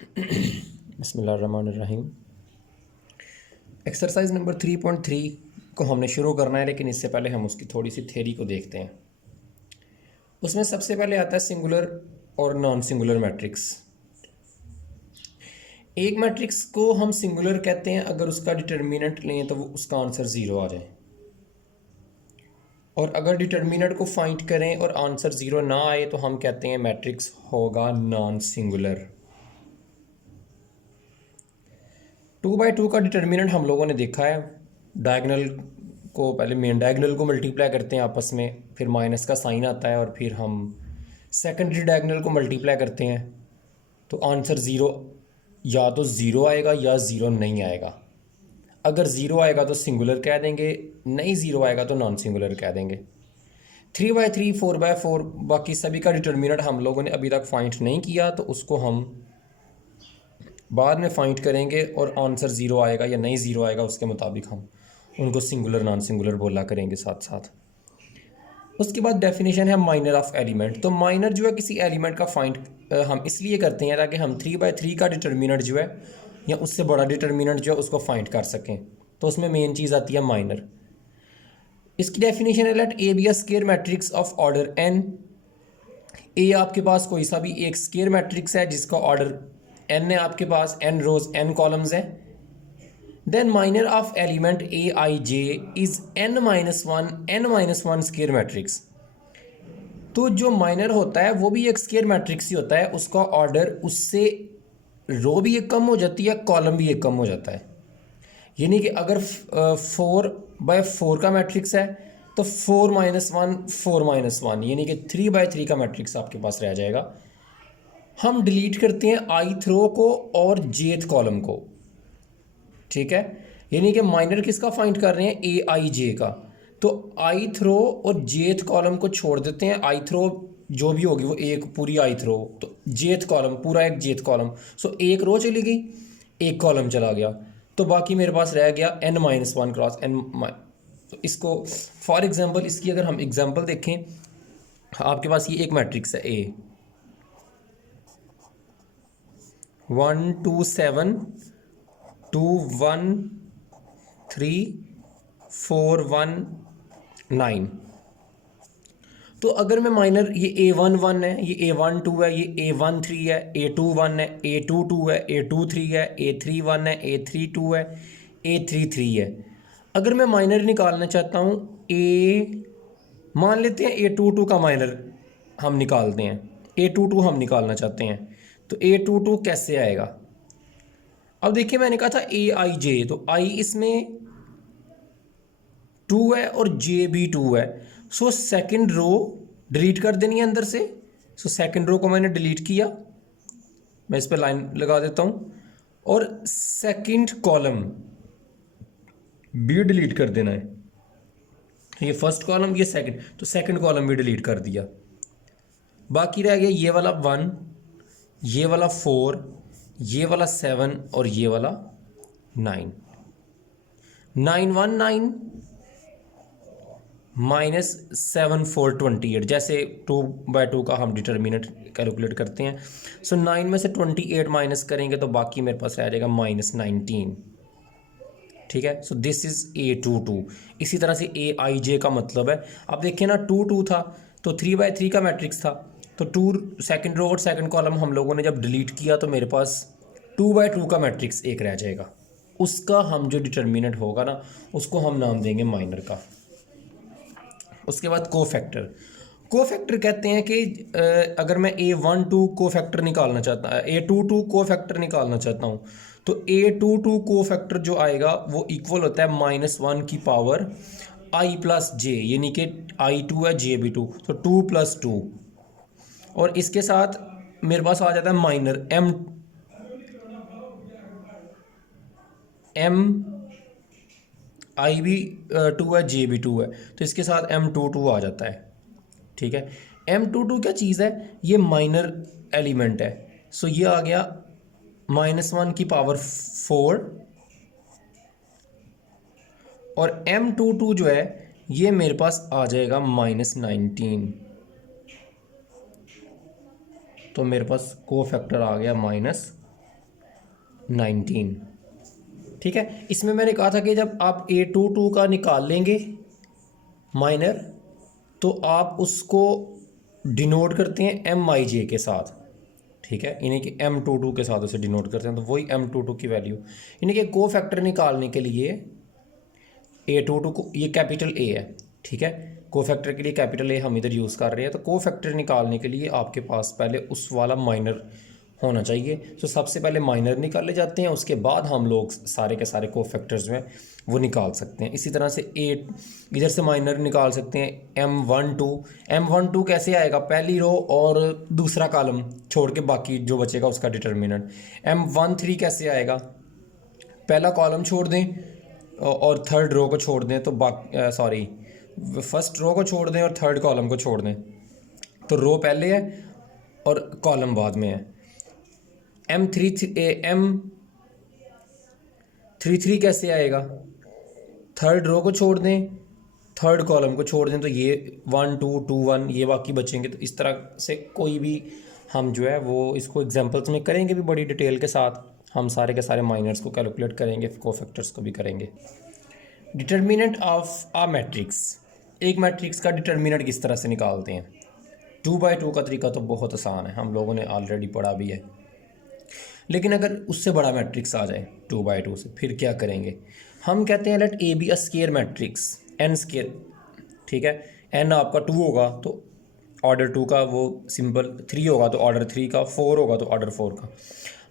बिस्मिल्लाहिर्रहमानिर्रहीम। Exercise number 3.3 को हमने शुरू करना है, लेकिन इससे पहले हम उसकी थोड़ी सी थ्योरी को देखते हैं। उसमें सबसे पहले आता है सिंगुलर और नॉन सिंगुलर मैट्रिक्स। एक मैट्रिक्स को हम सिंगुलर कहते हैं अगर उसका डिटर्मिनेंट लें तो वो उसका आंसर ज़ीरो आ जाए, और अगर डिटर्मिनेंट को फाइंड करें और आंसर ज़ीरो ना आए तो हम कहते हैं मैट्रिक्स होगा नॉन सिंगुलर। 2/2 का डिटर्मिनेंट हम लोगों ने देखा है। डायगनल को पहले मेन डायगनल को मल्टीप्लाई करते हैं आपस में, फिर माइनस का साइन आता है और फिर हम सेकेंडरी डायगनल को मल्टीप्लाई करते हैं, तो आंसर ज़ीरो या तो ज़ीरो आएगा या ज़ीरो नहीं आएगा। अगर ज़ीरो आएगा तो सिंगुलर कह देंगे, नहीं ज़ीरो आएगा तो नॉन सिंगुलर कह देंगे। 3/3 4/4 बाकी सभी का डिटर्मिनेंट हम लोगों ने अभी तक फाइंड नहीं किया, तो उसको हम बाद में फाइंड करेंगे और आंसर ज़ीरो आएगा या नहीं ज़ीरो आएगा उसके मुताबिक हम उनको सिंगुलर नॉन सिंगुलर बोला करेंगे साथ साथ। उसके बाद डेफिनेशन है माइनर ऑफ एलिमेंट। तो माइनर जो है किसी एलिमेंट का फाइंड हम इसलिए करते हैं ताकि हम 3/3 का डिटर्मिनेंट जो है या उससे बड़ा डिटर्मिनेंट जो है उसको फाइंड कर सकें, तो उसमें मेन चीज़ आती है माइनर। इसकी डेफिनेशन है let A be a square matrix of order n. A आपके पास कोई सा भी एक स्क्वायर मैट्रिक्स है जिसका ऑर्डर एन है, आपके पास एन रोज एन कॉलम्स है। Then minor of element a i j is n-1 square matrix. तो जो माइनर होता है वो भी एक स्क्वायर मैट्रिक्स ही होता है, उसका ऑर्डर उससे रो भी एक कम हो जाती है, कॉलम भी एक कम हो जाता है। यानी कि अगर 4/4 का मैट्रिक्स है तो 4-1 यानी कि 3/3 का मैट्रिक्स आपके पास रह जाएगा। हम डिलीट करते हैं आई थ्रो को और जेथ कॉलम को, ठीक है। यानी कि माइनर किसका फाइंड कर रहे हैं, ए आई जे का, तो आई थ्रो और जेथ कॉलम को छोड़ देते हैं। आई थ्रो जो भी होगी वो एक पूरी आई थ्रो, तो जेथ कॉलम पूरा एक जेथ कॉलम, सो एक रो चली गई, एक कॉलम चला गया, तो बाकी मेरे पास रह गया n-1 क्रॉस n। तो इसको फॉर एग्जांपल इसकी अगर हम एग्जांपल देखें, आपके पास ये एक मैट्रिक्स है ए 1 2 7 2 1 3 4 1 9। तो अगर मैं माइनर ये A11 है, ये A12 है, ये A13 है, A21 है, A22 है, A23 है, A31 है, A32 है, A33 है। अगर मैं माइनर निकालना चाहता हूँ मान लेते हैं A22 का माइनर हम निकालते हैं, A22 हम निकालना चाहते हैं, तो A22 कैसे आएगा। अब देखिए मैंने कहा था ए आई जे, तो आई इसमें 2 है और जे भी 2 है, सो सेकंड रो डिलीट कर देनी है अंदर से। सो सेकंड रो को मैंने डिलीट किया, मैं इस पर लाइन लगा देता हूँ, और सेकंड कॉलम भी डिलीट कर देना है। ये फर्स्ट कॉलम, ये सेकंड, तो सेकंड कॉलम भी डिलीट कर दिया। बाकी रह गया ये वाला 1, ये वाला 4, ये वाला 7 और ये वाला 9। 919 -7 4 28, जैसे 2/2 का हम डिटर्मिनेंट कैलकुलेट करते हैं। सो 9 में से 28 माइनस करेंगे तो बाकी मेरे पास रह जाएगा -19, ठीक है। So this is A22। इसी तरह से ए आई जे का मतलब है, अब देखिए ना 2 था तो 3/3 का मैट्रिक्स था, तो 2 सेकंड रो और सेकंड कॉलम हम लोगों ने जब डिलीट किया तो मेरे पास 2/2 का मैट्रिक्स एक रह जाएगा। उसका हम जो डिटर्मिनेंट होगा ना उसको हम नाम देंगे माइनर का। उसके बाद कोफैक्टर कहते हैं कि अगर मैं A12 कोफैक्टर निकालना चाहता हूँ, A22 कोफैक्टर निकालना चाहता हूँ, तो A22 कोफैक्टर जो आएगा वो इक्वल होता है -1 की पावर i प्लस जे, यानी कि i2 है जे भी 2, तो 2 + 2, और इसके साथ मेरे पास आ जाता है माइनर m आई भी 2 है जे भी 2 है, तो इसके साथ M22 आ जाता है, ठीक है। M22 क्या चीज़ है, ये माइनर एलिमेंट है, सो ये आ गया -1 की पावर 4, और M22 जो है ये मेरे पास आ जाएगा -19, तो मेरे पास कोफैक्टर आ गया -19। 19। ठीक है, इसमें मैंने कहा था कि जब आप A22 का निकाल लेंगे माइनर, तो आप उसको डिनोट करते हैं MIJ के साथ। ठीक है, यानी कि M22 के साथ उसे डिनोट करते हैं, तो वही M22 की वैल्यू, यानी कि को फैक्टर निकालने के लिए A22 को, ये कैपिटल A है। ठीक है, को फैक्टर के लिए कैपिटल A हम इधर यूज़ कर रहे हैं, तो को फैक्टर निकालने के लिए आपके पास पहले उस वाला माइनर होना चाहिए। तो सबसे पहले माइनर निकाले जाते हैं, उसके बाद हम लोग सारे के सारे को फैक्टर्स जो हैं वो निकाल सकते हैं। इसी तरह से इधर से माइनर निकाल सकते हैं M12 कैसे आएगा, पहली रो और दूसरा कॉलम छोड़ के बाकी जो बचेगा उसका डिटर्मिनेंट। M13 कैसे आएगा, पहला कॉलम छोड़ दें और थर्ड रो को छोड़ दें, तो फर्स्ट रो को छोड़ दें और थर्ड कॉलम को छोड़ दें, तो रो पहले है और कॉलम बाद में है। M33 कैसे आएगा, थर्ड रो को छोड़ दें, थर्ड कॉलम को छोड़ दें, तो ये 1 2 2 1 ये बाकी बचेंगे। तो इस तरह से कोई भी हम जो है वो इसको एग्जांपल्स में करेंगे भी बड़ी डिटेल के साथ, हम सारे के सारे माइनर्स को कैलकुलेट करेंगे, कोफैक्टर्स को भी करेंगे। डिटर्मिनेंट ऑफ आ मैट्रिक्स, एक मैट्रिक्स का डिटर्मिनेंट किस तरह से निकालते हैं। 2x2 का तरीका तो बहुत आसान है, हम लोगों ने ऑलरेडी पढ़ा भी है। लेकिन अगर उससे बड़ा मैट्रिक्स आ जाए 2x2 से, फिर क्या करेंगे। हम कहते हैं let A be a square matrix n square. ठीक है, n आपका 2 होगा तो ऑर्डर 2 का वो सिंबल, 3 होगा तो ऑर्डर 3 का, 4 होगा तो ऑर्डर 4 का।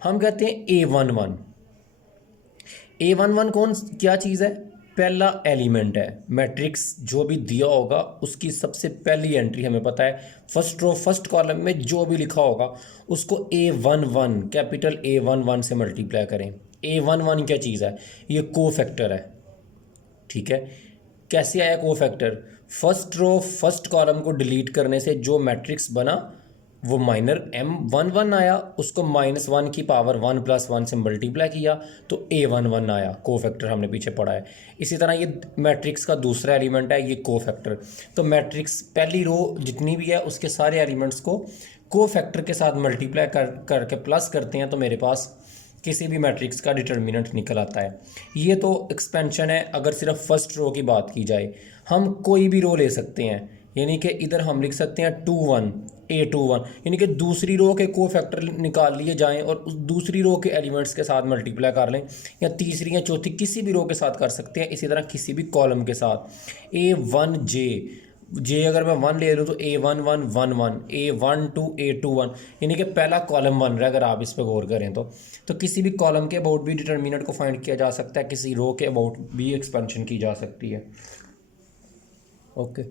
हम कहते हैं A11 कौन क्या चीज़ है, पहला एलिमेंट है। मैट्रिक्स जो भी दिया होगा उसकी सबसे पहली एंट्री हमें पता है, फर्स्ट रो फर्स्ट कॉलम में जो भी लिखा होगा उसको A11 कैपिटल A11 से मल्टीप्लाई करें। A11 क्या चीज़ है, ये को फैक्टर है। ठीक है, कैसे आया cofactor, first row first column को डिलीट करने से जो मैट्रिक्स बना वो माइनर M11 आया, उसको -1 की पावर 1 + 1 से मल्टीप्लाई किया तो A11 आया, को फैक्टर हमने पीछे पढ़ा है। इसी तरह ये मैट्रिक्स का दूसरा एलिमेंट है, ये को फैक्टर। तो मैट्रिक्स पहली रो जितनी भी है उसके सारे एलिमेंट्स को फैक्टर के साथ मल्टीप्लाई करके प्लस करते हैं, तो मेरे पास किसी भी मैट्रिक्स का डिटर्मिनेंट निकल आता है। ये तो एक्सपेंशन है। अगर सिर्फ फर्स्ट रो की बात की जाए, हम कोई भी रो ले सकते हैं, यानी कि इधर हम लिख सकते हैं 21 A21, यानी कि दूसरी रो के को फैक्टर निकाल लिए जाएं और उस दूसरी रो के एलिमेंट्स के साथ मल्टीप्लाई कर लें, या तीसरी या चौथी किसी भी रो के साथ कर सकते हैं। इसी तरह किसी भी कॉलम के साथ A1J अगर मैं 1 ले लूँ तो A11 11, A12 A21, यानी कि पहला कॉलम बन रहा है। अगर आप इस पर गौर करें तो किसी भी कॉलम के अबाउट भी डिटर्मिनेंट को फाइंड किया जा सकता है, किसी रो के अबाउट भी एक्सपेंशन की जा सकती है। ओके,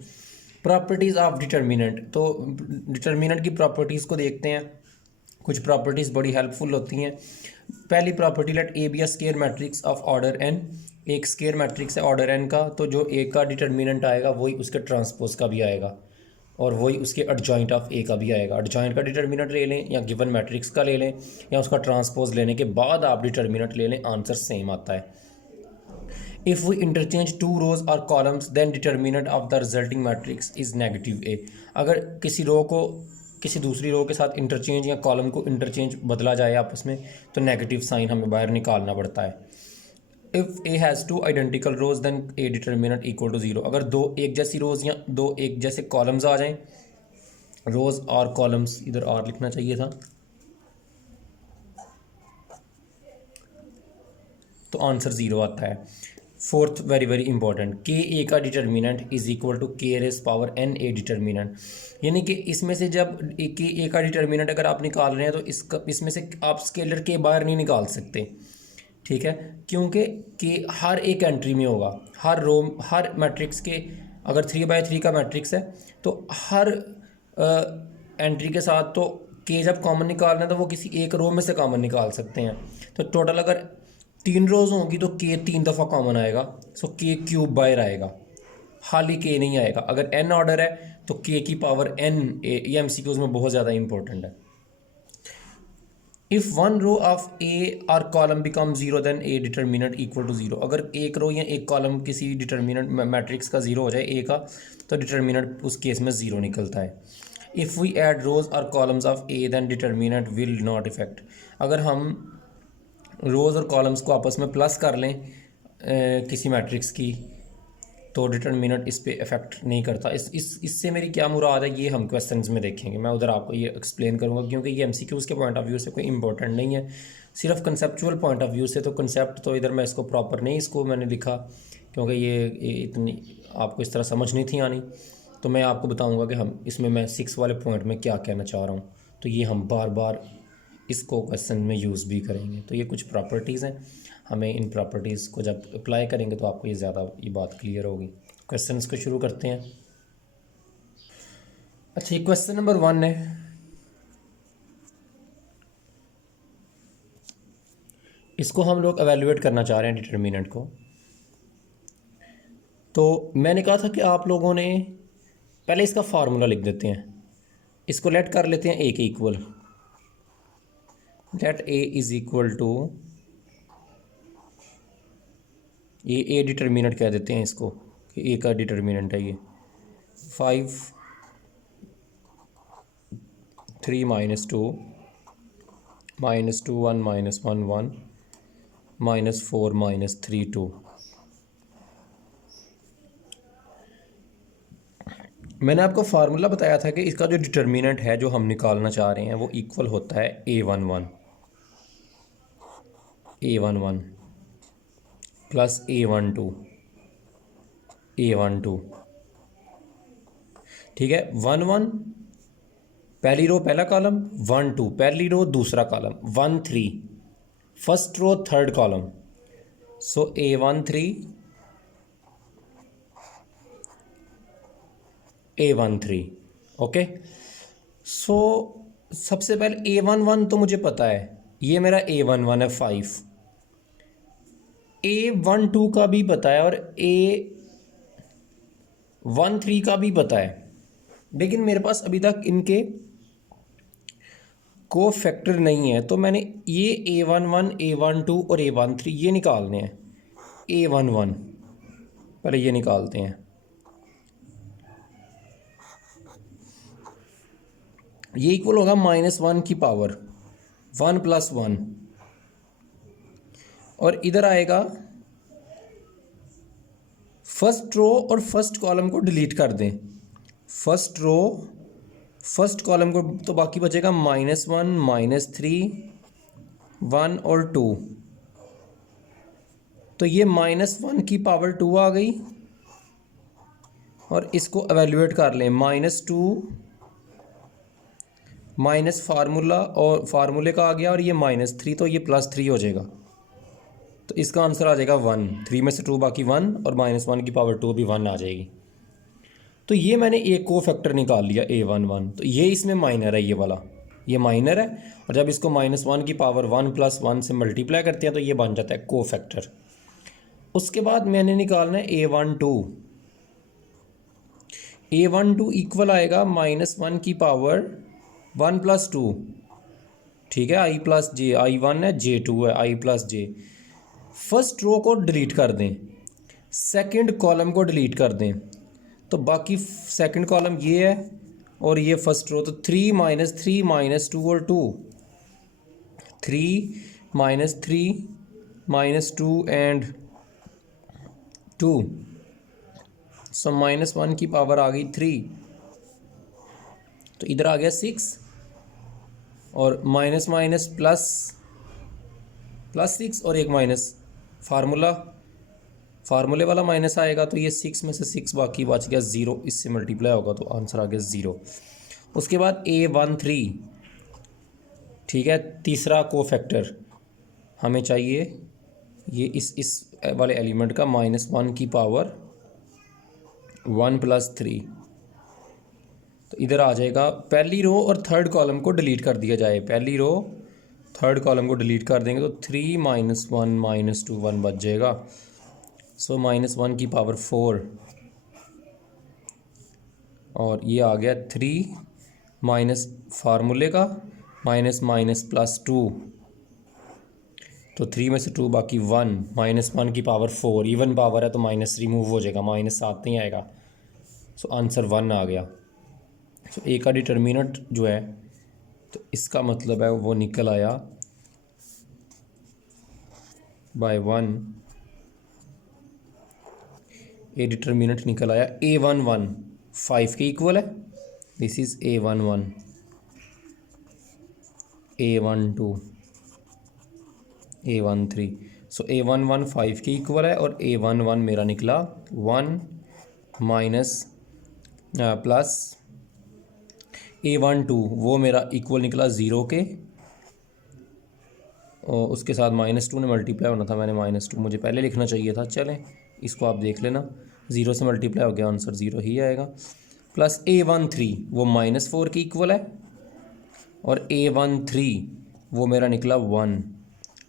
प्रॉपर्टीज़ ऑफ डिटर्मिनेंट, तो डिटर्मिनेंट की प्रॉपर्टीज़ को देखते हैं। कुछ प्रॉपर्टीज़ बड़ी हेल्पफुल होती हैं। पहली property, let A be a square matrix of order n, एक स्केयर मैट्रिक्स है ऑर्डर n का, तो जो ए का डिटर्मिनेंट आएगा वही उसके ट्रांसपोज का भी आएगा और वही उसके एडजॉइंट ऑफ ए का भी आएगा। एडजॉइंट का डिटर्मिनेंट ले लें या गिवन मैट्रिक्स का ले लें या उसका ट्रांसपोज लेने के बाद आप डिटर्मिनेंट ले लें, आंसर सेम आता है। If we interchange two rows or columns, then determinant of the resulting matrix is -A। अगर किसी रो को किसी दूसरी रो के साथ इंटरचेंज या कॉलम को इंटरचेंज बदला जाए आपस में, तो नेगेटिव साइन हमें बाहर निकालना पड़ता है। If A has 2 identical rows then A determinant equal to 0। अगर दो एक जैसी रोज या दो एक जैसे कॉलम्स आ जाएं, रोज और कॉलम्स, इधर और लिखना चाहिए था, तो आंसर 0 आता है। फोर्थ वेरी वेरी इंपॉर्टेंट, के ए का डिटर्मिनेंट इज इक्वल टू के रेस पावर n ए डिटर्मिनेंट, यानी कि इसमें से जब के ए का डिटर्मिनेंट अगर आप निकाल रहे हैं तो इसमें से आप स्केलर के बाहर नहीं निकाल सकते। ठीक है, क्योंकि के हर एक एंट्री में होगा, हर रो हर मैट्रिक्स के, अगर 3x3 का मैट्रिक्स है तो हर एंट्री के साथ तो के जब कॉमन निकालना है तो वो किसी एक रो में से कॉमन निकाल सकते हैं। तो टोटल अगर 3 रोज होंगी तो के 3 दफ़ा कॉमन आएगा, सो के क्यूब बाहर आएगा, खाली के नहीं आएगा। अगर n ऑर्डर है तो के की पावर n, ये MCQs में बहुत ज़्यादा इंपॉर्टेंट है। If one row of a or column become 0 then a determinant equal to 0। अगर एक रो या एक कॉलम किसी डिटर्मिनेंट मैट्रिक्स का 0 हो जाए ए का, तो डिटर्मिनेंट उस केस में 0 निकलता है। इफ़ वी ऐड रोज और columns of a then determinant will not effect. अगर हम रोज़ और कॉलम्स को आपस में प्लस कर लें किसी मैट्रिक्स की, तो डिटर्मिनेंट इस पे इफ़ेक्ट नहीं करता। इससे मेरी क्या मुराद है ये हम क्वेश्चंस में देखेंगे। मैं उधर आपको ये एक्सप्लेन करूँगा, क्योंकि ये एमसीक्यूज़ के पॉइंट ऑफ व्यू से कोई इंपॉर्टेंट नहीं है, सिर्फ कंसेप्चुअल पॉइंट ऑफ व्यू से। तो कंसेप्ट तो इधर मैं इसको प्रॉपर नहीं इसको मैंने लिखा, क्योंकि ये इतनी आपको इस तरह समझ नहीं थी आनी। तो मैं आपको बताऊँगा कि हम इसमें मैं 6 वाले पॉइंट में क्या कहना चाह रहा हूँ। तो ये हम बार बार इसको क्वेश्चन में यूज़ भी करेंगे। तो ये कुछ प्रॉपर्टीज़ हैं, हमें इन प्रॉपर्टीज़ को जब अप्लाई करेंगे तो आपको ये ज़्यादा ये बात क्लियर होगी। क्वेश्चंस को शुरू करते हैं। अच्छा, ये क्वेश्चन नंबर 1 है। इसको हम लोग एवेलुएट करना चाह रहे हैं डिटर्मिनेंट को। तो मैंने कहा था कि आप लोगों ने पहले इसका फार्मूला लिख देते हैं। इसको लेट कर लेते हैं ए के equal. Let a is equal to, ये ए डिटर्मिनेंट कह देते हैं इसको कि ए का डिटर्मिनेंट है ये 5 3 -2 -2 1 -1 1 -4 -3 2। मैंने आपको फार्मूला बताया था कि इसका जो डिटर्मिनेंट है जो हम निकालना चाह रहे हैं वो इक्वल होता है A11 प्लस A12 ठीक है। 1 1 पहली रो पहला कॉलम, 1 2 पहली रो दूसरा column, 1 3 first row third column. So A13 A13 okay. So सबसे पहले A11 तो मुझे पता है, ये मेरा A11 है 5। A12 का भी पता है और A13 का भी पता है, लेकिन मेरे पास अभी तक इनके को फैक्टर नहीं है। तो मैंने ये A11 A12 और A13 ये निकालने हैं। A11 पहले ये निकालते हैं। ये इक्वल होगा -1 की पावर 1 + 1, और इधर आएगा फर्स्ट रो और फर्स्ट कॉलम को डिलीट कर दें। फर्स्ट रो फर्स्ट कॉलम को तो बाकी बचेगा -1 -3 1 और 2। तो ये -1 की पावर 2 आ गई, और इसको एवेल्यूएट कर लें। -2 माइनस फार्मूला और फार्मूले का आ गया, और ये -3 तो ये +3 हो जाएगा। तो इसका आंसर आ जाएगा 1। 3 में से 2 बाकी 1, और -1 की पावर 2 भी 1 आ जाएगी। तो ये मैंने एक को फैक्टर निकाल लिया A11। तो ये इसमें माइनर है, ये वाला ये माइनर है, और जब इसको -1 की पावर 1 + 1 से मल्टीप्लाई करते हैं तो ये बन जाता है को फैक्टर। उसके बाद मैंने निकालना है A12। A12 इक्वल आएगा -1 की पावर 1 + 2, ठीक है। I + J, I1 है J2 है, I + J। फर्स्ट रो को डिलीट कर दें, सेकंड कॉलम को डिलीट कर दें, तो बाकी सेकंड कॉलम ये है और ये फर्स्ट रो। तो 3 -3 -2 और 2, 3 -3 -2 एंड 2। सो -1 की पावर आ गई 3, तो इधर आ गया 6, और माइनस माइनस प्लस 6 और एक माइनस फार्मूले वाला माइनस आएगा। तो ये 6 में से 6 बाकी बच गया 0, इससे मल्टीप्लाई होगा तो आंसर आ गया 0। उसके बाद A13, ठीक है, तीसरा को फैक्टर हमें चाहिए ये इस वाले एलिमेंट का -1 की पावर 1 + 3। तो इधर आ जाएगा, पहली रो और थर्ड कॉलम को डिलीट कर दिया जाए। पहली रो थर्ड कॉलम को डिलीट कर देंगे तो 3 -1 -2 1 बच जाएगा। सो -1 की पावर 4, और ये आ गया 3 माइनस फार्मूले का -+2। तो 3 में से 2 बाकी 1, -1 की पावर 4, इवन पावर है तो माइनस रिमूव हो जाएगा, -7 नहीं आएगा। सो आंसर 1 आ गया। सो ए का डिटर्मिनेंट जो है, तो इसका मतलब है वो निकल आया बाय 1, ये डिटर्मिनेंट निकल आया A11 5 के इक्वल है। This is A11, A12, A13। So A11 5 के इक्वल है और A11 मेरा निकला 1 माइनस प्लस A12 वो मेरा इक्वल निकला 0 के, और उसके साथ -2 ने मल्टीप्लाई होना था, मैंने -2 मुझे पहले लिखना चाहिए था। चलें इसको आप देख लेना, 0 से मल्टीप्लाई हो गया, आंसर 0 ही आएगा। प्लस A13 वो -4 के इक्वल है और A13 वो मेरा निकला 1।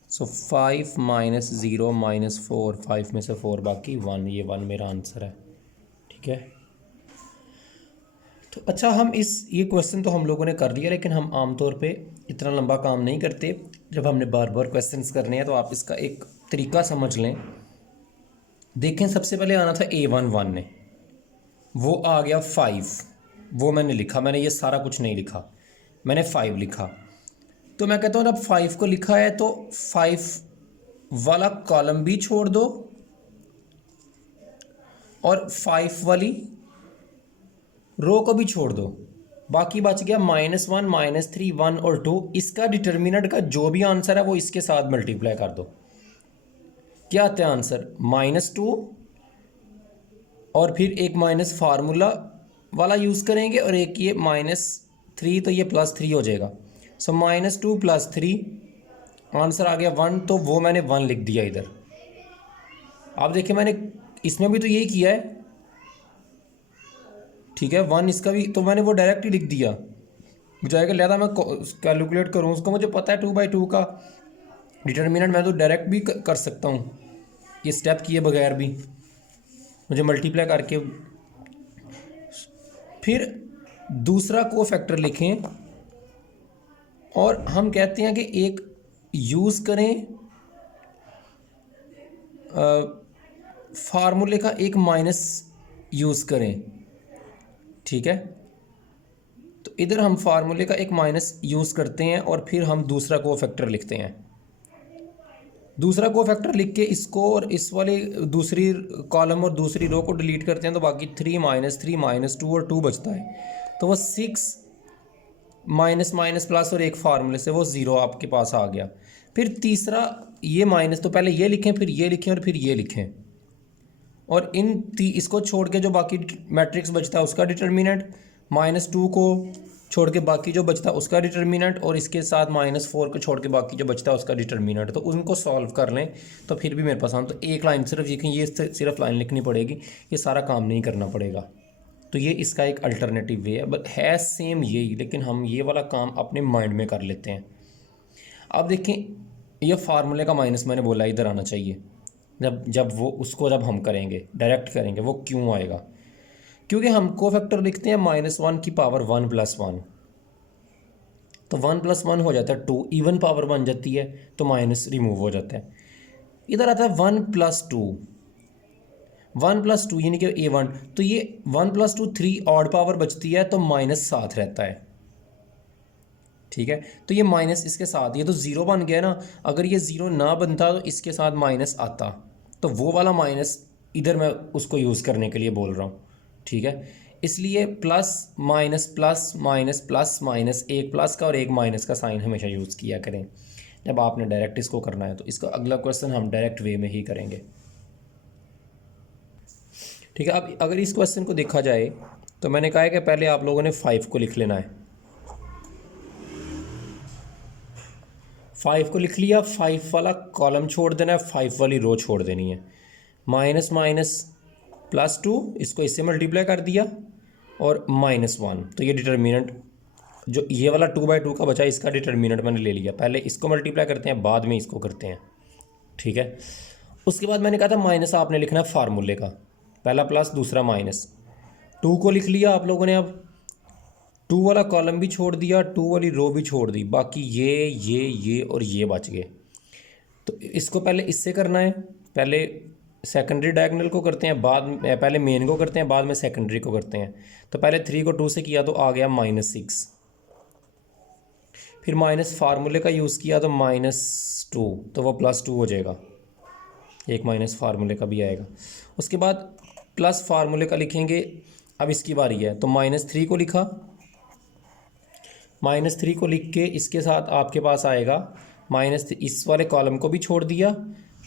सो 5 - 0 - 4, 5 में से 4 बाकी 1, ये 1 मेरा आंसर है। ठीक है, तो अच्छा हम ये क्वेश्चन तो हम लोगों ने कर लिया, लेकिन हम आमतौर पे इतना लंबा काम नहीं करते। जब हमने बार बार क्वेश्चंस करने हैं तो आप इसका एक तरीका समझ लें। देखें, सबसे पहले आना था A11 ने, वो आ गया 5, वो मैंने लिखा, मैंने ये सारा कुछ नहीं लिखा, मैंने 5 लिखा। तो मैं कहता हूँ अब 5 को लिखा है तो 5 वाला कॉलम भी छोड़ दो और 5 वाली रो को भी छोड़ दो, बाकी बच गया -1, -3, 1 और 2। इसका डिटर्मिनेंट का जो भी आंसर है वो इसके साथ मल्टीप्लाई कर दो। क्या आता है आंसर? -2 और फिर एक माइनस फार्मूला वाला यूज़ करेंगे और एक ये -3, तो ये +3 हो जाएगा। सो -2 + 3 आंसर आ गया 1, तो वो मैंने 1 लिख दिया इधर। आप देखिए मैंने इसमें भी तो यही किया है, ठीक है, 1 इसका भी, तो मैंने वो डायरेक्ट ही लिख दिया। बजाय लिया था मैं कैलकुलेट करूँ उसको, मुझे पता है 2/2 का डिटर्मिनेंट मैं तो डायरेक्ट भी कर सकता हूँ, ये स्टेप किए बगैर भी मुझे मल्टीप्लाई करके। फिर दूसरा कोफैक्टर लिखें और हम कहते हैं कि एक यूज़ करें फार्मूले का एक माइनस यूज़ करें। ठीक है, तो इधर हम फार्मूले का एक माइनस यूज़ करते हैं और फिर हम दूसरा कोफैक्टर लिखते हैं। दूसरा कोफैक्टर लिख के इसको और इस वाले दूसरी कॉलम और दूसरी रो को डिलीट करते हैं, तो बाकी 3 - 3 - 2 और 2 बचता है। तो वो 6 माइनस माइनस प्लस और एक फार्मूले से वो 0 आपके पास आ गया। फिर तीसरा ये माइनस, तो पहले ये लिखें, फिर ये लिखें और फिर ये लिखें, और इसको छोड़ के जो बाकी मैट्रिक्स बचता है उसका डिटर्मिनेंट, -2 को छोड़ के बाकी जो बचता है उसका डिटर्मिनेंट, और इसके साथ -4 को छोड़ के बाकी जो बचता है उसका डिटर्मिनेंट। तो उनको सॉल्व कर लें तो फिर भी मेरे पास आना। तो एक लाइन सिर्फ ये सिर्फ लाइन लिखनी पड़ेगी, ये सारा काम नहीं करना पड़ेगा। तो ये इसका एक अल्टरनेटिव वे है, बट है सेम यही, लेकिन हम ये वाला काम अपने माइंड में कर लेते हैं। अब देखें, ये फार्मूले का माइनस मैंने बोला इधर आना चाहिए, जब हम करेंगे डायरेक्ट करेंगे, वो क्यों आएगा? क्योंकि हम कोफैक्टर लिखते हैं -1 की पावर 1 + 1, तो 1 + 1 हो जाता है 2, इवन पावर बन जाती है, तो माइनस रिमूव हो जाता है। इधर आता है 1 + 2, 1 + 2 यानी कि A1, तो ये 1 + 2 3 ऑड पावर बचती है, तो -7 रहता है। ठीक है, तो ये माइनस इसके साथ, ये तो 0 बन गया ना, अगर ये 0 ना बनता तो इसके साथ माइनस आता, तो वो वाला माइनस इधर मैं उसको यूज़ करने के लिए बोल रहा हूँ। ठीक है, इसलिए plus minus plus minus plus minus, एक प्लस का और एक माइनस का साइन हमेशा यूज़ किया करें जब आपने डायरेक्ट इसको करना है। तो इसका अगला क्वेश्चन हम डायरेक्ट वे में ही करेंगे। ठीक है, अब अगर इस क्वेश्चन को देखा जाए तो मैंने कहा है कि पहले आप लोगों ने 5 को लिख लेना है। 5 को लिख लिया, 5 वाला कॉलम छोड़ देना है, 5 वाली रो छोड़ देनी है। माइनस माइनस +2, इसको इससे मल्टीप्लाई कर दिया, और -1, तो ये डिटर्मिनेंट जो ये वाला 2/2 का बचा, इसका डिटर्मिनेंट मैंने ले लिया। पहले इसको मल्टीप्लाई करते हैं, बाद में इसको करते हैं। ठीक है, उसके बाद मैंने कहा था माइनस आपने लिखना है फार्मूले का, पहला प्लस दूसरा माइनस। 2 को लिख लिया आप लोगों ने, अब 2 वाला कॉलम भी छोड़ दिया, 2 वाली रो भी छोड़ दी, बाकी ये और ये बच गए। तो इसको पहले इससे करना है, पहले सेकेंडरी डायगोनल को करते हैं, पहले मेन को करते हैं, बाद में सेकेंडरी को करते हैं। तो पहले 3 को 2 से किया तो आ गया -6, फिर माइनस फार्मूले का यूज़ किया तो -2, तो वो +2 हो जाएगा। एक माइनस फार्मूले का भी आएगा। उसके बाद प्लस फार्मूले का लिखेंगे। अब इसकी बारी है, तो -3 को लिखा, -3 को लिख के इसके साथ आपके पास आएगा माइनस, इस वाले कॉलम को भी छोड़ दिया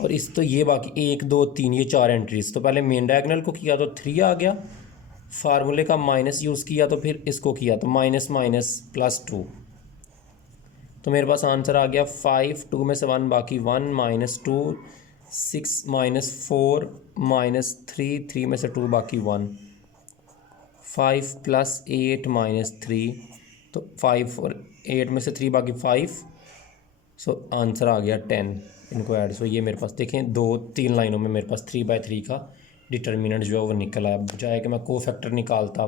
और इस, तो ये बाकी 1 2 3 ये 4 एंट्रीज। तो पहले मेन डायगोनल को किया तो 3 आ गया, फार्मूले का माइनस यूज़ किया तो फिर इसको किया तो माइनस माइनस +2। तो मेरे पास आंसर आ गया 5, 2 में से 1 बाकी 1, -2, 6 -4 -3, 3 में से 2 बाकी 1, 5 + 8 -3, तो 5 और 8 में से 3 बाकी 5, सो आंसर आ गया 10। इनको ऐड, सो ये मेरे पास देखें 2-3 लाइनों में मेरे पास 3/3 का डिटर्मिनेंट जो है वो निकल आया। बजाय कि मैं को फैक्टर निकालता,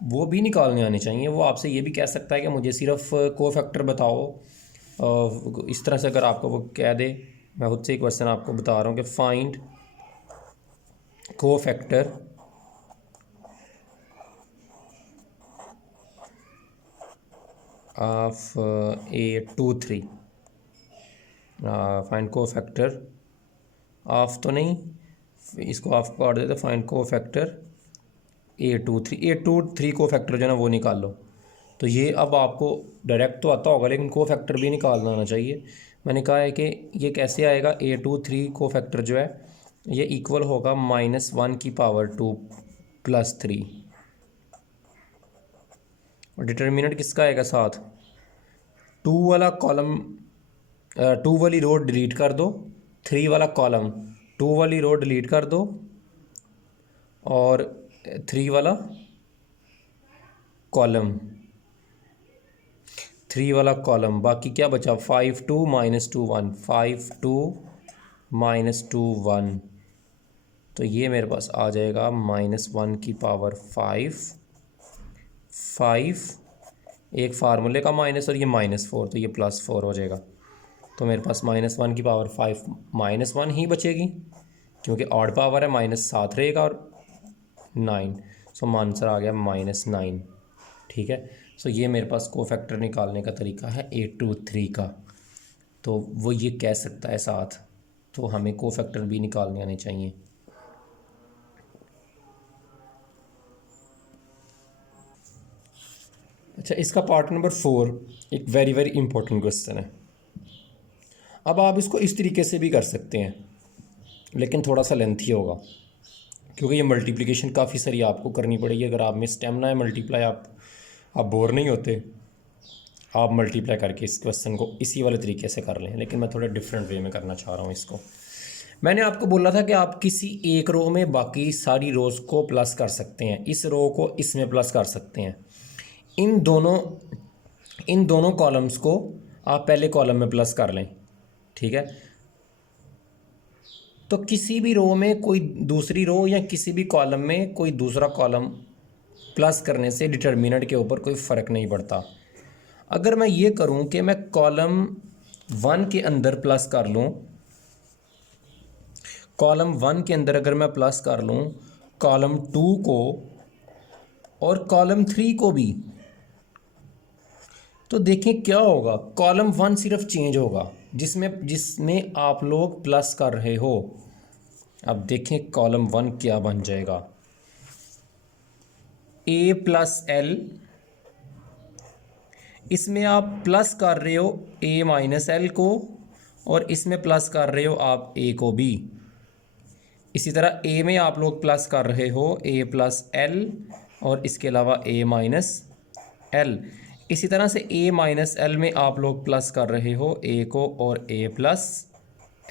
वो भी निकालने आने चाहिए। वो आपसे ये भी कह सकता है कि मुझे सिर्फ को फैक्टर बताओ, इस तरह से अगर आपको वो कह दे। मैं खुद से एक क्वेश्चन आपको बता रहा हूँ कि फाइंड को फैक्टर ऑफ A23, फाइंड को फैक्टर ऑफ, तो नहीं इसको ऑफ काट देते, फाइंड को फैक्टर A23 को फैक्टर जो है ना वो निकाल लो। तो ये अब आपको डायरेक्ट तो आता होगा लेकिन को फैक्टर भी निकालना आना चाहिए। मैंने कहा है कि ये कैसे आएगा, A23 को फैक्टर जो है ये इक्वल होगा -1⁻2 + 3, और डिटर्मिनेंट किसका आएगा साथ, 2 वाला कॉलम, 2 वाली रो डिलीट कर दो, 3 वाला कॉलम, 2 वाली रो डिलीट कर दो और 3 वाला कॉलम, 3 वाला कॉलम, बाकी क्या बचा 5 2 -2 1, 5 2 -2 1, तो ये मेरे पास आ जाएगा -1⁵ 5, एक फार्मूले का माइनस और ये -4, तो ये +4 हो जाएगा। तो मेरे पास -1⁵ -1 ही बचेगी क्योंकि ऑड पावर है, -7 रहेगा और 9, सो आंसर आ गया -9। ठीक है, सो ये मेरे पास को फैक्टर निकालने का तरीका है A23 का। तो वो ये कह सकता है साथ, तो हमें को फैक्टर भी निकालने आने चाहिए। अच्छा, इसका पार्ट नंबर 4 एक वेरी वेरी इंपॉर्टेंट क्वेश्चन है। अब आप इसको इस तरीके से भी कर सकते हैं लेकिन थोड़ा सा लेंथी होगा क्योंकि ये मल्टीप्लिकेशन काफ़ी सारी आपको करनी पड़ेगी। अगर आप में स्टेमिना है मल्टीप्लाई, आप बोर नहीं होते, आप मल्टीप्लाई करके इस क्वेश्चन को इसी वाले तरीके से कर लें, लेकिन मैं थोड़ा डिफरेंट वे में करना चाह रहा हूँ इसको। मैंने आपको बोला था कि आप किसी एक रो में बाकी सारी रोज़ को प्लस कर सकते हैं, इस रो को इसमें प्लस कर सकते हैं। इन दोनों कॉलम्स को आप पहले कॉलम में प्लस कर लें। ठीक है, तो किसी भी रो में कोई दूसरी रो या किसी भी कॉलम में कोई दूसरा कॉलम प्लस करने से डिटर्मिनेंट के ऊपर कोई फ़र्क नहीं पड़ता। अगर मैं ये करूं कि मैं कॉलम 1 के अंदर प्लस कर लूं, कॉलम 1 के अंदर अगर मैं प्लस कर लूं कॉलम 2 को और कॉलम 3 को भी, तो देखें क्या होगा, कॉलम 1 सिर्फ चेंज होगा जिसमें आप लोग प्लस कर रहे हो। अब देखें कॉलम 1 क्या बन जाएगा, A + L, इसमें आप प्लस कर रहे हो A - L को और इसमें प्लस कर रहे हो आप A को भी। इसी तरह A में आप लोग प्लस कर रहे हो A + L और इसके अलावा A - L। इसी तरह से A - L में आप लोग प्लस कर रहे हो A को और A +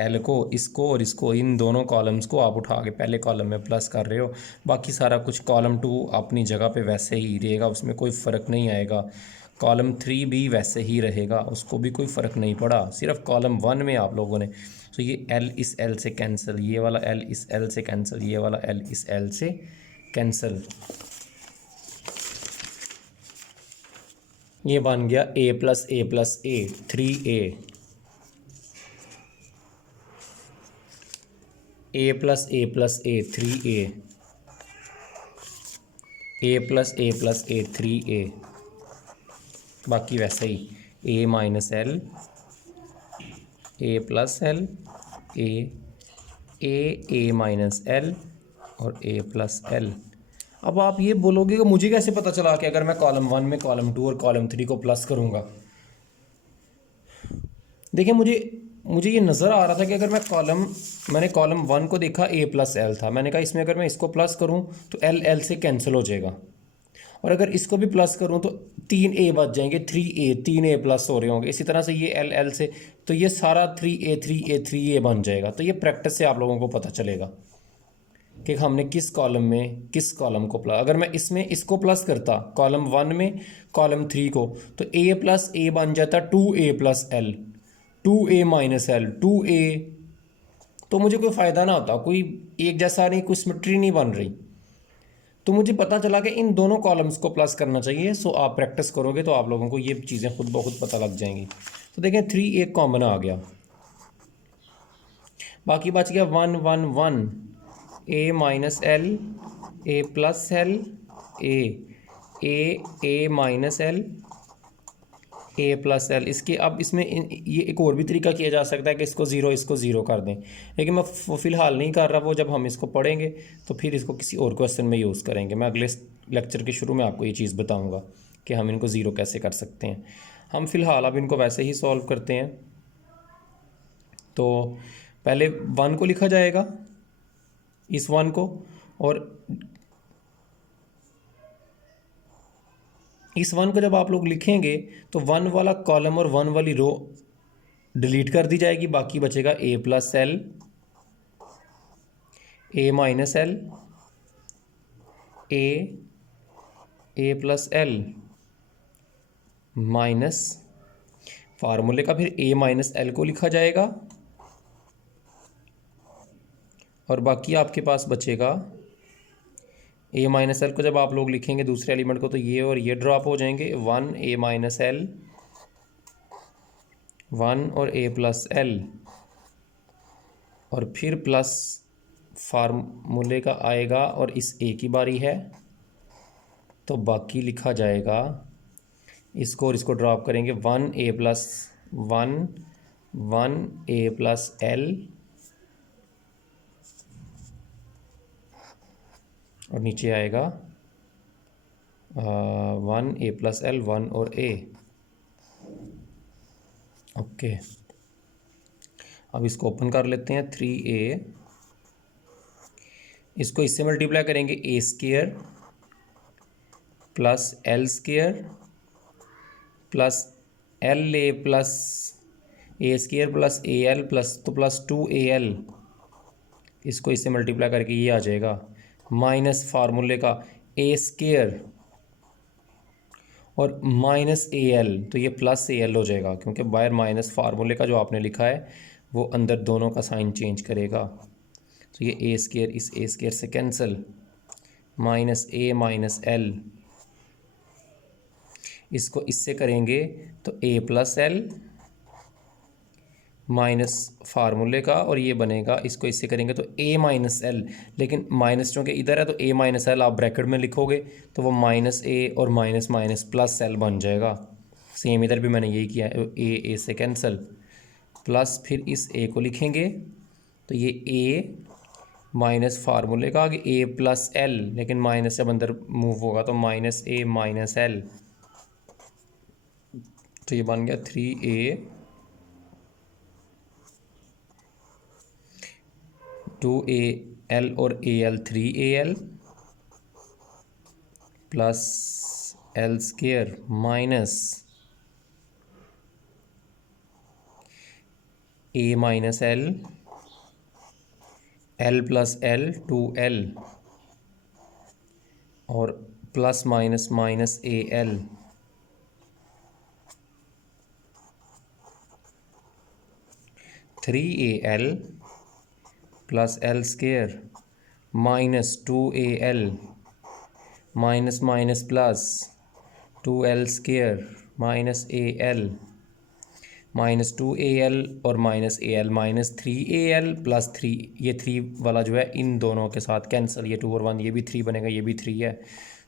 L को, इसको और इसको, इन दोनों कॉलम्स को आप उठा के पहले कॉलम में प्लस कर रहे हो। बाकी सारा कुछ कॉलम 2 अपनी जगह पे वैसे ही रहेगा, उसमें कोई फ़र्क नहीं आएगा। कॉलम 3 भी वैसे ही रहेगा, उसको भी कोई फ़र्क नहीं पड़ा। सिर्फ कॉलम 1 में आप लोगों ने, तो ये L इस L से कैंसिल, ये वाला L इस L से कैंसिल, ये वाला L इस L से कैंसिल, ये बन गया A + A + A 3A, A + A + A 3A, A + A + A 3A, बाकी वैसे ही A - L, A + L, A A minus L और ए प्लस एल। अब आप ये बोलोगे कि मुझे कैसे पता चला कि अगर मैं कॉलम 1 में कॉलम 2 और कॉलम 3 को प्लस करूँगा। देखिए मुझे ये नज़र आ रहा था कि अगर मैंने कॉलम 1 को देखा ए प्लस एल था, मैंने कहा इसमें अगर मैं इसको प्लस करूँ तो एल एल से कैंसिल हो जाएगा, और अगर इसको भी प्लस करूँ तो 3a बच जाएंगे, 3a 3a प्लस हो रहे होंगे। इसी तरह से ये एल एल से, तो ये सारा 3a बन जाएगा। तो ये प्रैक्टिस से आप लोगों को पता चलेगा कि हमने किस कॉलम में किस कॉलम को प्लस। अगर मैं इसमें इसको प्लस करता कॉलम 1 में कॉलम 3 को, तो a प्लस ए बन जाता 2a plus L, 2a minus L, 2a। तो मुझे कोई फ़ायदा ना होता, कोई एक जैसा नहीं, कोई सिमेट्री नहीं बन रही। तो मुझे पता चला कि इन दोनों कॉलम्स को प्लस करना चाहिए। सो आप प्रैक्टिस करोगे तो आप लोगों को ये चीज़ें खुद ब खुद पता लग जाएंगी। तो देखें 3 एक कॉमन आ गया, बाकी बच गया 1 1 1, ए minus L, a plus l, A minus L, a plus L. इसके अब इसमें ये एक और भी तरीका किया जा सकता है कि इसको ज़ीरो कर दें, लेकिन मैं वो फ़िलहाल नहीं कर रहा। वो जब हम इसको पढ़ेंगे तो फिर इसको किसी और क्वेश्चन में यूज़ करेंगे। मैं अगले लेक्चर के शुरू में आपको ये चीज़ बताऊंगा कि हम इनको ज़ीरो कैसे कर सकते हैं। हम फ़िलहाल अब इनको वैसे ही सॉल्व करते हैं। तो पहले 1 को लिखा जाएगा, इस 1 को, और इस 1 को जब आप लोग लिखेंगे तो 1 वाला कॉलम और 1 वाली रो डिलीट कर दी जाएगी। बाकी बचेगा ए plus l, A minus L, a plus L minus फार्मूले का फिर ए माइनस एल को लिखा जाएगा, और बाकी आपके पास बचेगा ए माइनस एल को जब आप लोग लिखेंगे दूसरे एलिमेंट को तो ये और ये ड्रॉप हो जाएंगे। 1 ए माइनस एल, 1 और ए प्लस एल, और फिर प्लस फार्मूले का आएगा, और इस ए की बारी है तो बाकी लिखा जाएगा इसको, और इसको ड्रॉप करेंगे 1 ए प्लस 1, 1 ए प्लस एल, और नीचे आएगा 1 ए प्लस एल, 1 और ए। ओके, अब इसको ओपन कर लेते हैं। 3a, इसको इससे मल्टीप्लाई करेंगे a square plus l square plus l a plus a square plus a l plus, तो प्लस 2al, इसको इससे मल्टीप्लाई करके ये आ जाएगा, माइनस फार्मूले का ए स्केयर और माइनस ए एल, तो ये प्लस ए एल हो जाएगा, क्योंकि बाहर माइनस फार्मूले का जो आपने लिखा है वो अंदर दोनों का साइन चेंज करेगा। तो ये ए स्केयर इस ए स्केयर से cancel, minus a minus L, इसको इससे करेंगे तो ए प्लस एल माइनस फार्मूले का, और ये बनेगा, इसको इससे करेंगे तो ए माइनस एल, लेकिन माइनस चूँकि इधर है तो ए माइनस एल आप ब्रैकेट में लिखोगे तो वो माइनस ए और माइनस माइनस प्लस एल बन जाएगा। सेम इधर भी मैंने यही किया है, ए से कैंसिल, प्लस फिर इस ए को लिखेंगे तो ये ए माइनस फार्मूले का आगे ए प्लस एल, लेकिन माइनस जब अंदर मूव होगा तो माइनस ए माइनस एल, तो ये बन गया 3a 2al और al 3al plus l square minus a minus l, l plus l 2l, और plus minus minus a l, three a l plus l square minus 2al minus minus plus 2l square minus a l, minus 2al और minus a l, minus 3al plus 3, ये 3 वाला जो है इन दोनों के साथ cancel, ये 2 और 1, ये भी 3 बनेगा, ये भी 3 है।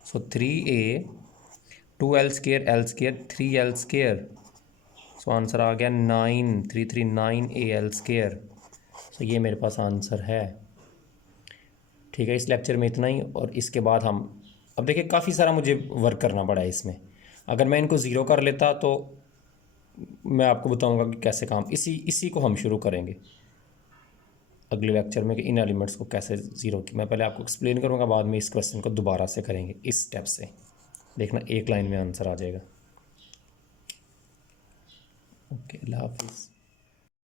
So 3a 2l square l square 3l square, so answer आ गया 9, 3 3 9 al स्केयर। तो ये मेरे पास आंसर है। ठीक है, इस लेक्चर में इतना ही। और इसके बाद हम अब देखिए काफ़ी सारा मुझे वर्क करना पड़ा है इसमें। अगर मैं इनको ज़ीरो कर लेता तो मैं आपको बताऊंगा कि कैसे काम, इसी इसी को हम शुरू करेंगे अगले लेक्चर में कि इन एलिमेंट्स को कैसे ज़ीरो की मैं पहले आपको एक्सप्लेन करूंगा, बाद में इस क्वेश्चन को दोबारा से करेंगे इस स्टेप से। देखना एक लाइन में आंसर आ जाएगा। ओके, अल्लाह हाफिज़।